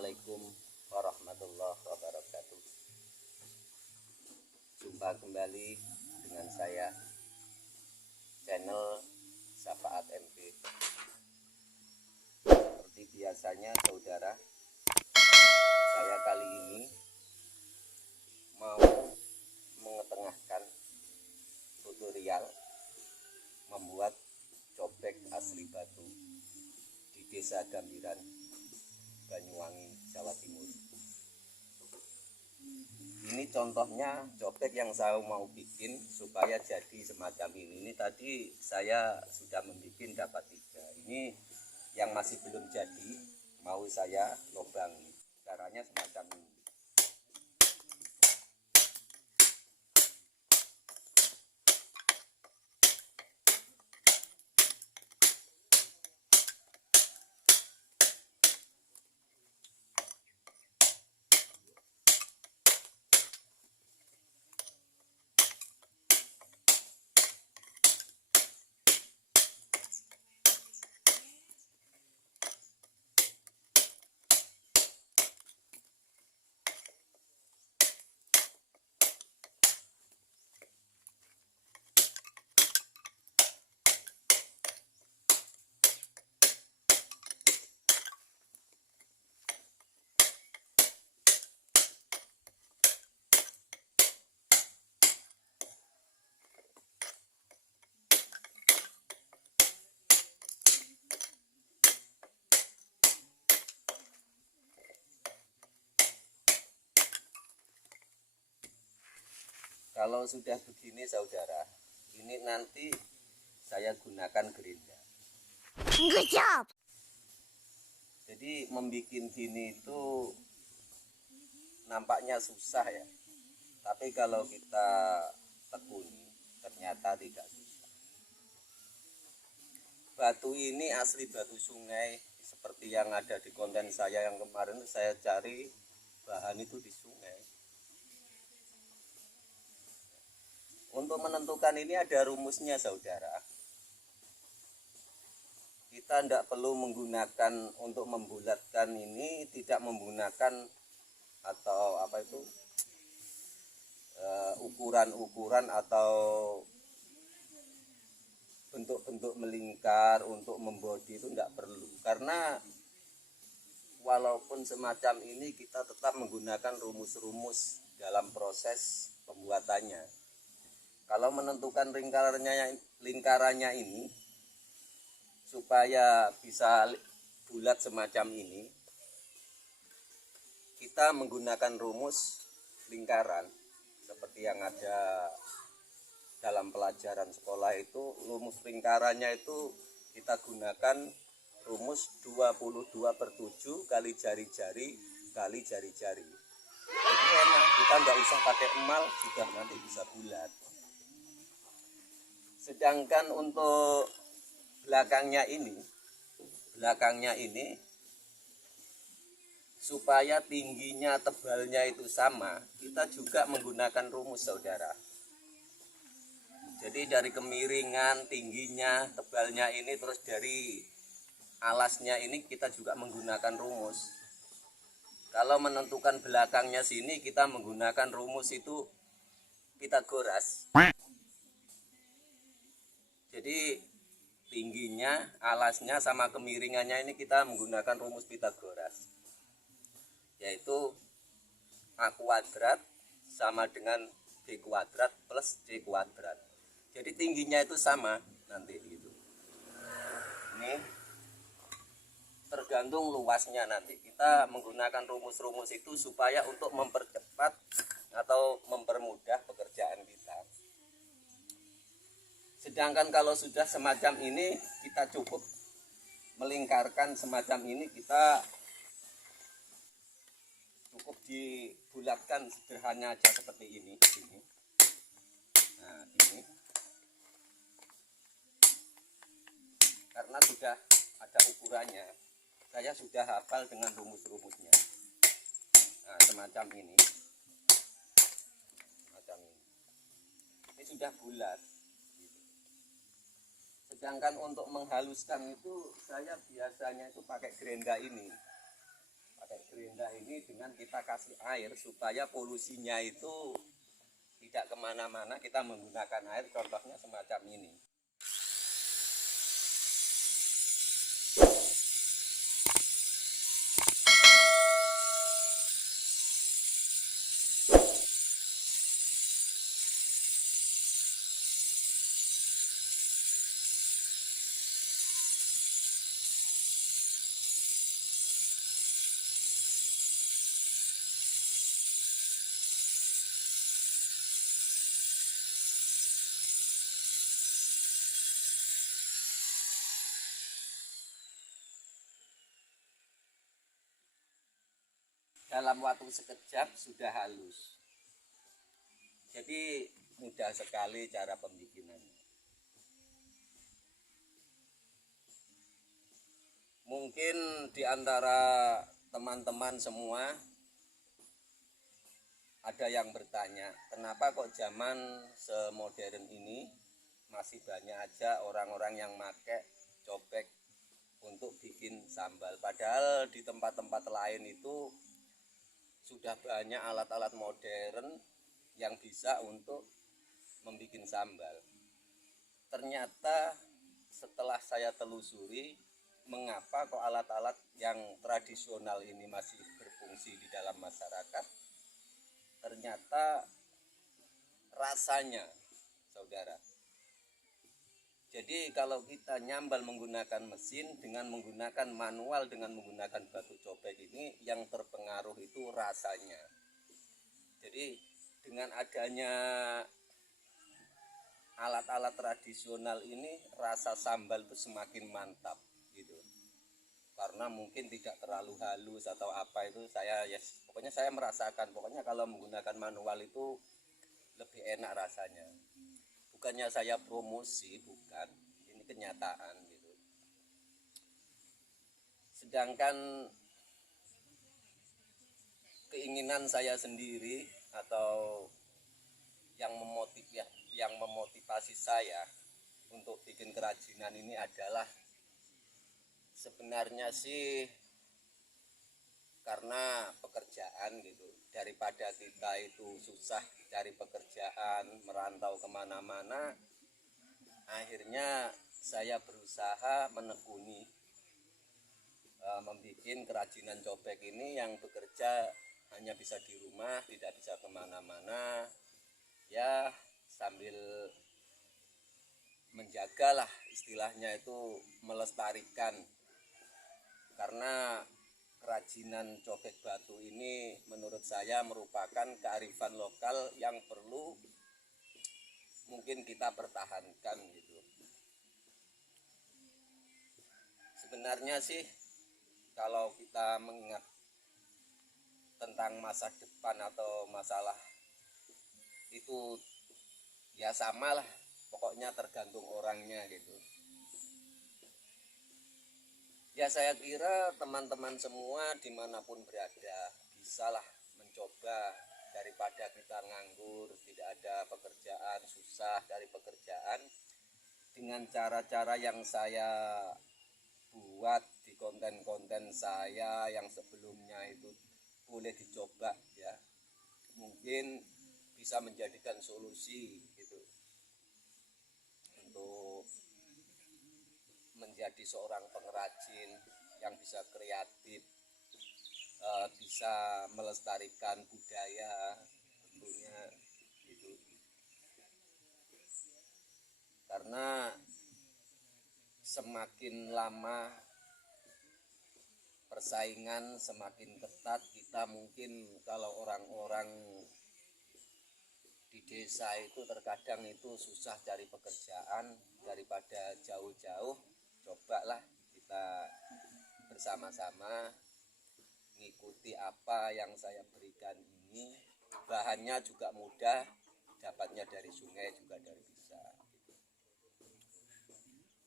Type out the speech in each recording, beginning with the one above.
Assalamualaikum warahmatullahi wabarakatuh. Jumpa kembali dengan saya, channel Syafaat MP. Seperti biasanya saudara, saya kali ini mau mengetengahkan tutorial membuat cobek asli batu di Desa Gambiran, Banyuwangi, Jawa Timur. Ini contohnya cobek yang saya mau bikin supaya jadi semacam ini. Ini tadi saya sudah membuat dapat 3. Ini yang masih belum jadi, mau saya lobangi. Caranya semacam ini. Kalau sudah begini saudara, ini nanti saya gunakan gerinda. Good job. Jadi membuat gini itu nampaknya susah ya, tapi kalau kita tekuni ternyata tidak susah. Batu ini asli batu sungai, seperti yang ada di konten saya yang kemarin. Saya cari bahan itu di sungai. Untuk menentukan ini ada rumusnya saudara. Kita tidak perlu menggunakan untuk membulatkan ini, tidak menggunakan atau apa itu ukuran-ukuran atau bentuk-bentuk melingkar untuk membodi itu tidak perlu. Karena walaupun semacam ini kita tetap menggunakan rumus-rumus dalam proses pembuatannya. Kalau menentukan lingkarannya ini supaya bisa bulat semacam ini, kita menggunakan rumus lingkaran seperti yang ada dalam pelajaran sekolah itu. Rumus lingkarannya itu kita gunakan rumus 22/7 kali jari-jari kali jari-jari. Jadi enak, kita nggak usah pakai emal, sudah nanti bisa bulat. Sedangkan untuk belakangnya ini supaya tingginya tebalnya itu sama, kita juga menggunakan rumus saudara. Jadi dari kemiringan, tingginya, tebalnya ini, terus dari alasnya ini kita juga menggunakan rumus. Kalau menentukan belakangnya sini kita menggunakan rumus itu Pitagoras. Jadi tingginya, alasnya, sama kemiringannya ini kita menggunakan rumus Pitagoras, yaitu A kuadrat sama dengan B kuadrat plus C kuadrat. Jadi tingginya itu sama nanti gitu. Ini tergantung luasnya, nanti kita menggunakan rumus-rumus itu supaya untuk mempercepat atau mempermudah pekerjaan kita. Sedangkan kalau sudah semacam ini, kita cukup melingkarkan semacam ini, kita cukup dibulatkan sederhana aja seperti ini. Nah, ini karena sudah ada ukurannya, saya sudah hafal dengan rumus-rumusnya. Nah, semacam ini, ini sudah bulat. Sedangkan untuk menghaluskan itu saya biasanya itu pakai gerinda ini. pakai gerinda ini dengan kita kasih air supaya polusinya itu tidak kemana-mana. Kita menggunakan air, contohnya semacam ini. Dalam waktu sekejap sudah halus. Jadi mudah sekali cara pembikinannya. Mungkin di antara teman-teman semua ada yang bertanya, kenapa kok zaman semodern ini masih banyak aja orang-orang yang pakai cobek untuk bikin sambal. Padahal di tempat-tempat lain itu sudah banyak alat-alat modern yang bisa untuk membuat sambal. Ternyata setelah saya telusuri, mengapa kok alat-alat yang tradisional ini masih berfungsi di dalam masyarakat? Ternyata rasanya, saudara. Jadi kalau kita nyambal menggunakan mesin dengan menggunakan manual, dengan menggunakan batu cobek ini, yang terpengaruh itu rasanya. Jadi dengan adanya alat-alat tradisional ini, rasa sambal itu semakin mantap gitu. Karena mungkin tidak terlalu halus atau apa itu, pokoknya saya merasakan, pokoknya kalau menggunakan manual itu lebih enak rasanya. Bukannya saya promosi, bukan, ini kenyataan gitu. Sedangkan keinginan saya sendiri atau yang memotivasi saya untuk bikin kerajinan ini adalah sebenarnya sih karena pekerjaan gitu. Daripada kita itu susah cari pekerjaan, merantau kemana-mana, akhirnya saya berusaha menekuni membuat kerajinan cobek ini yang bekerja hanya bisa di rumah, tidak bisa kemana-mana, ya sambil menjagalah, istilahnya itu melestarikan. Karena kerajinan cobek batu ini menurut saya merupakan kearifan lokal yang perlu mungkin kita pertahankan gitu. Sebenarnya sih kalau kita mengingat tentang masa depan atau masalah itu ya samalah, pokoknya tergantung orangnya gitu. Ya saya kira teman-teman semua dimanapun berada bisalah mencoba, daripada kita nganggur, tidak ada pekerjaan, susah dari pekerjaan, dengan cara-cara yang saya buat di konten-konten saya yang sebelumnya itu boleh dicoba ya. Mungkin bisa menjadikan solusi gitu untuk menjadi seorang pengrajin yang bisa kreatif, bisa melestarikan budaya tentunya gitu. Karena semakin lama persaingan semakin ketat, kita mungkin kalau orang-orang di desa itu terkadang itu susah cari pekerjaan, daripada jauh-jauh, cobalah kita bersama-sama mengikuti apa yang saya berikan ini. Bahannya juga mudah, dapatnya dari sungai juga dari bisa.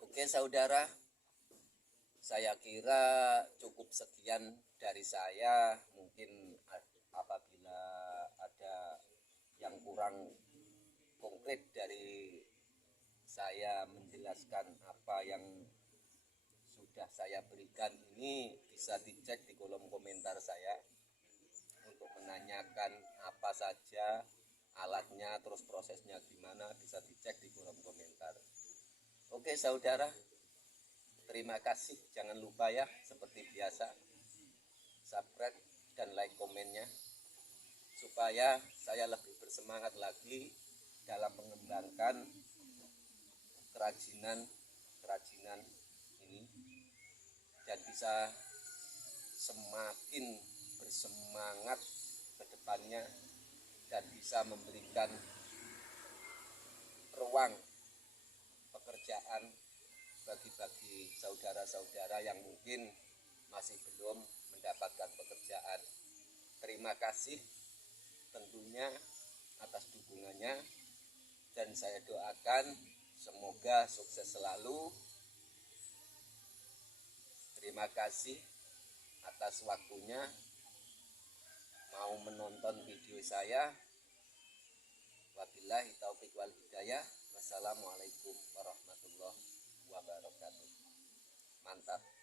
Oke saudara, saya kira cukup sekian dari saya. Mungkin apabila ada yang kurang konkret dari saya menjelaskan apa yang sudah saya berikan ini, bisa bisa dicek di kolom komentar saya untuk menanyakan apa saja alatnya, terus prosesnya gimana, bisa dicek di kolom komentar. Oke saudara, terima kasih. Jangan lupa ya, seperti biasa, subscribe dan like komennya, supaya saya lebih bersemangat lagi dalam mengembangkan kerajinan ini dan bisa semakin bersemangat ke depannya dan bisa memberikan ruang pekerjaan bagi saudara-saudara yang mungkin masih belum mendapatkan pekerjaan. Terima kasih tentunya atas dukungannya, dan saya doakan semoga sukses selalu. Terima kasih atas waktunya mau menonton video saya. Wabillahi taufik wal hidayah. Wassalamualaikum warahmatullahi wabarakatuh. Mantap.